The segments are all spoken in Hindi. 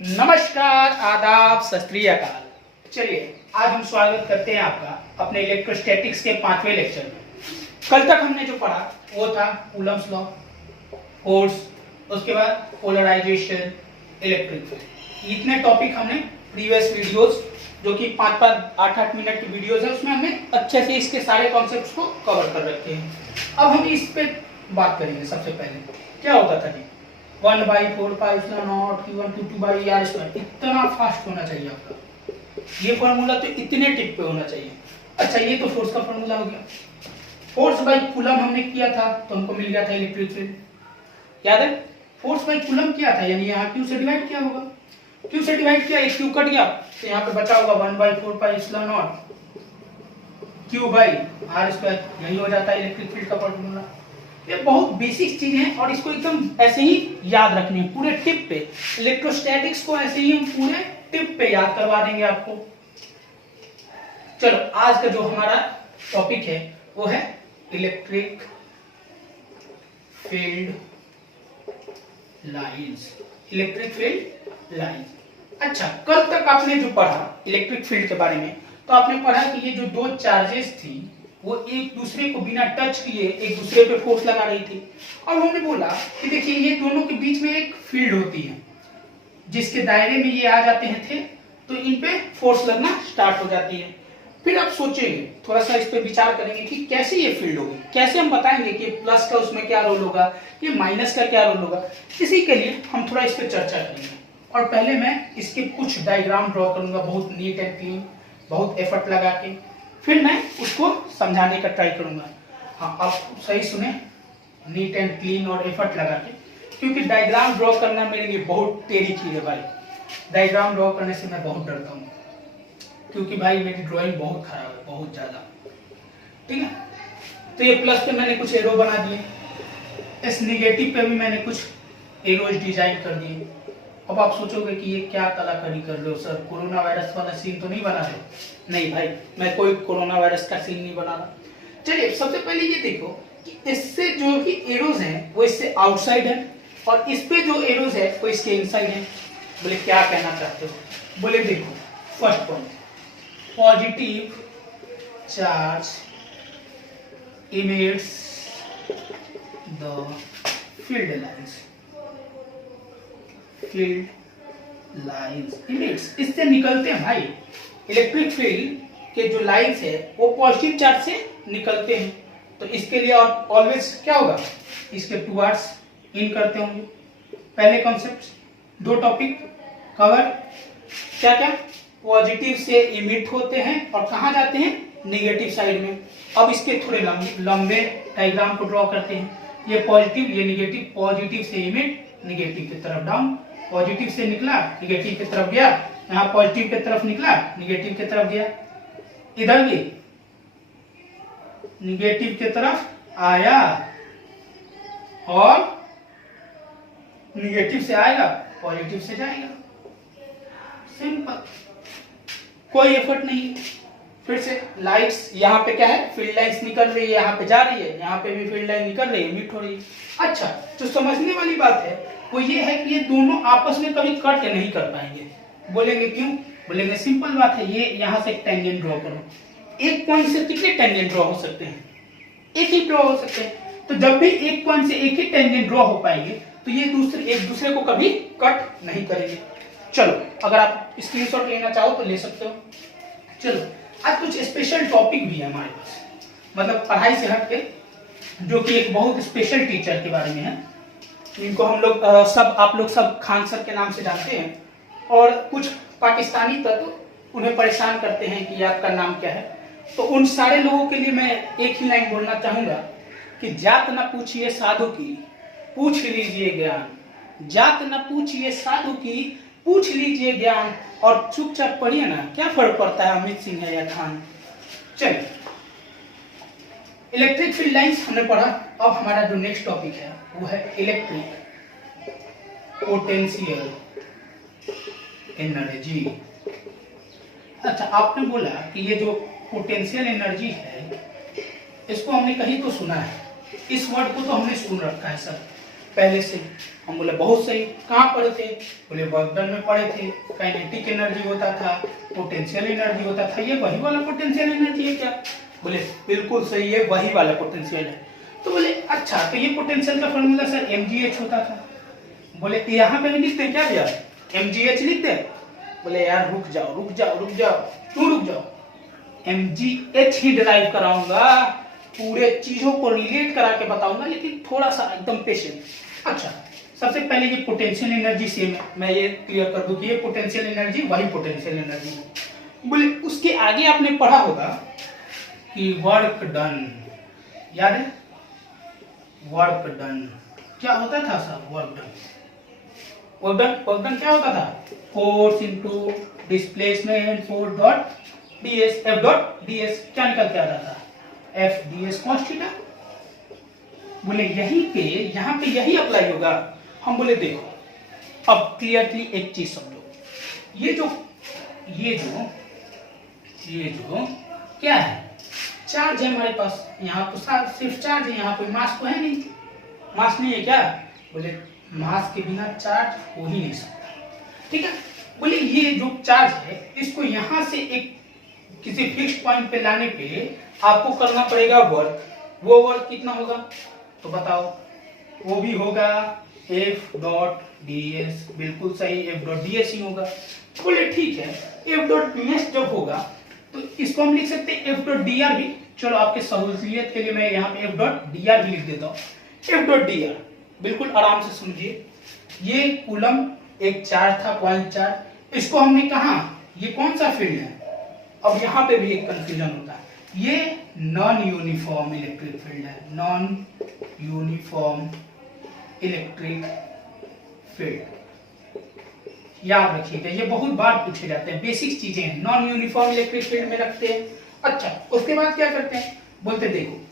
नमस्कार, आदाब, सत श्री अकाल। चलिए आज हम स्वागत करते हैं आपका अपने इलेक्ट्रोस्टैटिक्स के 5वें लेक्चर में। कल तक हमने जो पढ़ा वो था कूलम्स लॉ, फोर्स, उसके बाद पोलराइजेशन, इलेक्ट्रिक फील्ड। इतने टॉपिक हमने प्रीवियस वीडियोस जो कि 5-5, 8-8 मिनट की वीडियोस है उसमें हमने अच्छे से इसके सारे कॉन्सेप्ट्स को कवर कर रखे हैं। अब हम इस पे बात करेंगे। सबसे पहले क्या होता था जी, 1/4πε0 Q1 Q2/r²। इतना फास्ट होना चाहिए आपका, ये फॉर्मूला तो इतने टिप पे होना चाहिए। अच्छा, ये तो फोर्स का फॉर्मूला हो गया। फोर्स बाय कूलम हमने किया था तो हमको मिल गया था इलेक्ट्रिक फील्ड। याद है, फोर्स बाय कूलम किया था, यानी यहाँ Q से डिवाइड किया होगा। Q से डिवाइड किया, एक Q कट गया तो यहाँ पे बचा होगा 1/4πε0 Q/r²। यही हो जाता है इलेक्ट्रिक फील्ड का फॉर्मूला। ये बहुत बेसिक चीज है और इसको एकदम ऐसे ही याद रखनी है पूरे टिप पे। इलेक्ट्रोस्टैटिक्स को ऐसे ही हम पूरे टिप पे याद करवा देंगे आपको। चलो, आज का जो हमारा टॉपिक है वो है electric field lines. Electric field lines. अच्छा, कल तक आपने जो पढ़ा इलेक्ट्रिक फील्ड के बारे में, तो आपने पढ़ा कि ये जो दो चार्जेस थी वो एक दूसरे को बिना टच किए एक दूसरे पे फोर्स लगा रही थी। और हमने बोला कि देखिए ये दोनों के बीच में एक फील्ड होती है, जिसके दायरे में ये आ जाते हैं थे तो इन पे फोर्स लगना स्टार्ट हो जाती है। फिर आप सोचेंगे, थोड़ा सा इस पे विचार करेंगे कि कैसे ये फील्ड होगी, कैसे हम बताएंगे कि प्लस का उसमें क्या रोल होगा, ये माइनस का क्या रोल होगा। इसी के लिए हम थोड़ा इस पे चर्चा करेंगे। और पहले मैं इसके कुछ डायग्राम ड्रॉ करूंगा, बहुत नीट एंड क्लीन, बहुत एफर्ट लगा के, फिर मैं उसको समझाने का ट्राई करूंगा। हाँ, आप सही सुने, नीट एंड क्लीन और एफर्ट लगा के, क्योंकि डायग्राम ड्रॉ करना मेरे लिए बहुत टेढ़ी चीज है भाई। डायग्राम ड्रॉ करने से मैं बहुत डरता हूँ, क्योंकि भाई मेरी ड्राइंग बहुत खराब है, बहुत ज्यादा। ठीक है, तो ये प्लस पे मैंने कुछ एरो बना दिए, इस निगेटिव पे भी मैंने कुछ एरोज डिजाइन कर दिए। अब आप सोचोगे कि ये क्या कलाकारी कर रहे हो सर, कोरोना वायरस वाला सीन तो नहीं बना रहे? नहीं भाई, मैं कोई कोरोना वायरस का सीन नहीं बना रहा। चलिए, सबसे पहले ये देखो कि इससे जो भी एरोज हैं वो इससे आउटसाइड है और इस पे जो एरोज है वो इसके इनसाइड है। बोले क्या कहना चाहते हो? बोले देखो, first point, positive charge emits the field lines. Field lines emits, इससे निकलते हैं भाई। इलेक्ट्रिक फील्ड के जो लाइंस है वो पॉजिटिव चार्ज से निकलते हैं, तो इसके लिए ऑलवेज क्या होगा, इसके टुवर्ड्स इन करते होंगे। पहले कॉन्सेप्ट, दो टॉपिक कवर, क्या क्या, पॉजिटिव से इमिट होते हैं और कहां जाते हैं, नेगेटिव साइड में। अब इसके थोड़े लंबे डायग्राम को ड्रॉ करते हैं। ये पॉजिटिव, ये नेगेटिव, पॉजिटिव से इमिट, नेगेटिव की तरफ डाउन, पॉजिटिव से निकला नेगेटिव की तरफ गया, यहाँ पॉजिटिव की तरफ निकला नेगेटिव की तरफ गया, इधर भी नेगेटिव की तरफ आया और नेगेटिव से आएगा पॉजिटिव से जाएगा। सिंपल, कोई एफर्ट नहीं। फिर से लाइट्स, यहाँ पे क्या है, फील्ड लाइंस निकल रही है, यहाँ पे जा रही है, यहाँ पे भी फील्ड लाइन निकल रही है, मीट हो रही है। अच्छा, जो समझने वाली बात है वो ये है कि ये दोनों आपस में कभी कट नहीं कर पाएंगे। बोलेंगे क्यों? बोलेंगे सिंपल बात है, ये यहाँ से एक टेंजेंट ड्रॉ करो। एक पॉइंट से कितने टेंजेंट ड्रॉ हो सकते हैं? एक ही ड्रॉ हो सकते हैं। तो जब भी एक पॉइंट से एक ही टेंजेंट ड्रॉ हो पाएंगे तो ये एक दूसरे को कभी कट नहीं करेंगे। चलो, अगर आप स्क्रीनशॉट लेना चाहो तो ले सकते हो। चलो, आज कुछ स्पेशल टॉपिक भी है हमारे पास, मतलब पढ़ाई से हटके, जो कि एक बहुत स्पेशल टीचर के बारे में है। इनको हम लोग आप लोग सब खान सर के नाम से जानते हैं, और कुछ पाकिस्तानी तत्व उन्हें परेशान करते हैं कि आपका नाम क्या है। तो उन सारे लोगों के लिए मैं एक ही लाइन बोलना चाहूंगा कि जात न पूछिए साधु की, पूछ लीजिए ज्ञान। जात न पूछिए साधु की, पूछ लीजिए ज्ञान। और चुपचाप पढ़िए ना, क्या फर्क पड़ता है अमित सिंह है या खान। चलिए, इलेक्ट्रिक फील्ड लाइंस हमने पढ़ा। अब हमारा जो नेक्स्ट टॉपिक है वो है इलेक्ट्रिक पोटेंशियल एनर्जी। अच्छा, आपने बोला कि ये जो पोटेंशियल एनर्जी है इसको हमने कहीं तो सुना है, इस वर्ड को तो हमने सुन रखा है सर, पहले से। हम बोले बहुत सही, कहाँ पढ़े थे? बोले वर्क डन में पढ़े थे। काइनेटिक एनर्जी होता था, पोटेंशियल एनर्जी होता था, ये वही वाला पोटेंशियल एनर्जी है क्या? बोले बिल्कुल सही है, वही वाला पोटेंशियल है। तो बोले अच्छा, तो ये पोटेंशियल का फॉर्मूला सर mgh होता था। बोले यहाँ पे भी लिखते क्या भैया? mgh लिखते? बोले यार रुक जाओ रुक जाओ रुक जाओ, क्यों रुक जाओ? mgh ही डिराइव कराऊंगा, पूरे चीजों को रिलेट करा के बताऊंगा, लेकिन थोड़ा सा एकदम पेशेंट। अच्छा, सबसे पहले ये पोटेंशियल एनर्जी सेम है, मैं ये क्लियर कर दूं कि ये पोटेंशियल एनर्जी वही पोटेंशियल एनर्जी है। बोले उसके आगे आपने पढ़ा होगा कि वर्क डन, याद है? वर्क डन क्या होता था सर? वर्क डन क्या होता था? Force into displacement force dot ds, f dot ds क्या निकल के आता था? f ds cos theta. बोले यही पे यहाँ पे यही अप्लाई होगा। हम बोले देखो अब क्लियरली एक चीज समझो, ये जो क्या है? चार्ज है हमारे पास, यहाँ तो सिर्फ चार्ज है, यहाँ कोई मास तो है नहीं। मास नहीं है क्या? बोले मास के बिना चार्ज हो ही नहीं सकता। ठीक है, बोले ये जो चार्ज है इसको यहाँ से एक किसी फिक्स पॉइंट पे लाने पे आपको करना पड़ेगा वर्क। वो वर्क कितना होगा तो बताओ? वो भी होगा F डॉट ds, बिल्कुल सही, F डॉट ds ही होगा। बोले ठीक है, F डॉट ds जब होगा तो इसको हम लिख सकते हैं F डॉट dr भी। चलो आपके सहूलियत के लिए मैं यहाँ पे F डॉट dr भी लिख देता हूँ। F डॉट dr बिल्कुल आराम से समझिए, ये कूलम एक चार्ज था, पॉइंट चार्ज, इसको हमने कहा ये कौन सा फील्ड है? अब यहाँ पे भी एक कंफ्यूजन होता है, ये नॉन यूनिफॉर्म इलेक्ट्रिक फील्ड है, नॉन यूनिफॉर्म इलेक्ट्रिक फील्ड। याद रखिएगा, ये बहुत बार पूछे जाते हैं, बेसिक चीजें हैं, नॉन यूनिफॉर्म इलेक्ट्रिक फील्ड में रखते हैं। अच्छा, उसके बाद क्या करते हैं? बोलते देखो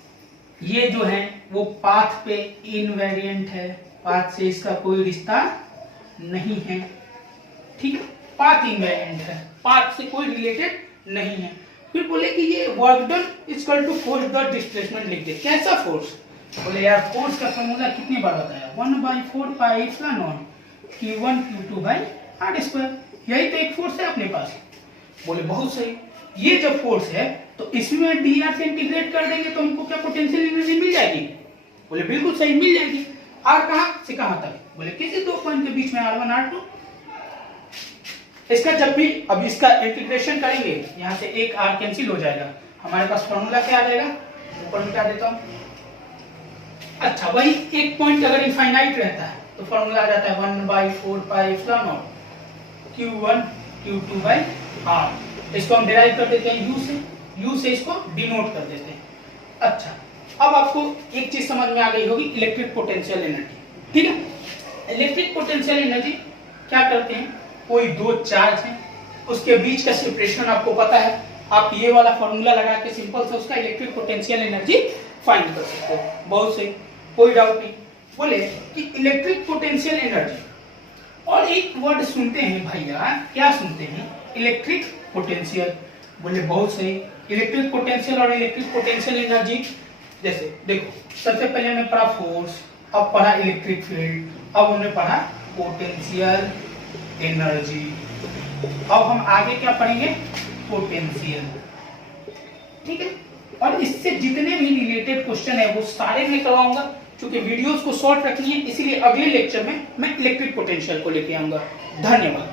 ये जो है वो पाथ पे इनवेरिएंट है, पाथ से इसका कोई रिश्ता नहीं है। ठीक है, पाथ इनवेरिएंट है, पाथ से कोई रिलेटेड नहीं है। फिर बोले कि ये work done equal to force dot displacement लिख दे। कैसा फोर्स? बोले यार फोर्स का फॉर्मूला कितनी बार बताया? 1/4 pi epsilon not q1 q2 by r square, यही तो एक फोर्स है अपने पास। बोले बहुत सही, ये जब फोर्स है तो इसमें dr से इंटीग्रेट कर देंगे तो हमको क्या पोटेंशियल एनर्जी मिल जाएगी? बोले बिल्कुल सही, मिल जाएगी। r कहाँ से कहाँ तक? बोले किसी दो पॉइंट के बीच में r1 r2। इसका जब भी अब इसका इंटीग्रेशन करेंगे यहाँ से एक r कैंसिल हो जाएगा, हमारे पास फॉर्मूला क्या आ जाएगा? ऊपर मिटा देता हूँ। अच्छा, वही एक पॉइंट अगर इनफाइनाइट रहता है तो फॉर्मूला आ जाता है 1/4 pi epsilon not q1 q2 by r। इसको हम डिराइव कर देते हैं u से इसको डिनोट कर देते हैं। अच्छा, अब आपको एक चीज समझ में आ गई होगी, इलेक्ट्रिक पोटेंशियल एनर्जी। ठीक है, इलेक्ट्रिक पोटेंशियल एनर्जी क्या करते हैं? कोई दो चार्ज है, उसके बीच का सेपरेशन आपको पता है, आप ये वाला फॉर्मूला लगा के सिंपल से उसका इलेक्ट्रिक पोटेंशियल एनर्जी फाइंड कर सकते हो। बहुत से, कोई डाउट नहीं। बोले कि इलेक्ट्रिक पोटेंशियल एनर्जी, और एक वर्ड सुनते हैं भैया, क्या सुनते हैं? Electric potential. बोले बहुत सही, इलेक्ट्रिक पोटेंशियल और इलेक्ट्रिक पोटेंशियल एनर्जी जैसे देखो, सबसे पहले हमने पढ़ा फोर्स, अब पढ़ा इलेक्ट्रिक फील्ड, अब हमने पढ़ा पोटेंशियल एनर्जी। अब हम आगे क्या पढ़ेंगे? पोटेंशियल। ठीक है, और इससे जितने भी रिलेटेड क्वेश्चन है वो सारे मैं करवाऊंगा, क्योंकि वीडियोस को शॉर्ट रखनी है, इसीलिए अगले लेक्चर में मैं इलेक्ट्रिक पोटेंशियल को लेके आऊंगा। धन्यवाद।